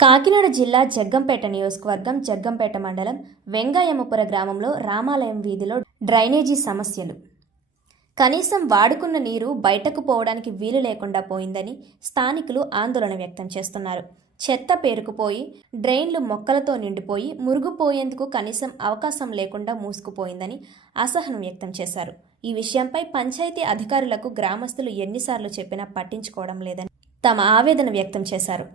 కాకినాడ జిల్లా జగ్గంపేట నియోజకవర్గం జగ్గంపేట మండలం వెంగాయమపుర గ్రామంలో రామాలయం వీధిలో డ్రైనేజీ సమస్యలు. కనీసం వాడుకున్న నీరు బయటకు పోవడానికి వీలు లేకుండా పోయిందని స్థానికులు ఆందోళన వ్యక్తం చేస్తున్నారు. చెత్త పేరుకుపోయి డ్రైన్లు మొక్కలతో నిండిపోయి మురుగుపోయేందుకు కనీసం అవకాశం లేకుండా మూసుకుపోయిందని అసహనం వ్యక్తం చేశారు. ఈ విషయంపై పంచాయతీ అధికారులకు గ్రామస్తులు ఎన్నిసార్లు చెప్పినా పట్టించుకోవడం లేదని తమ ఆవేదన వ్యక్తం చేశారు.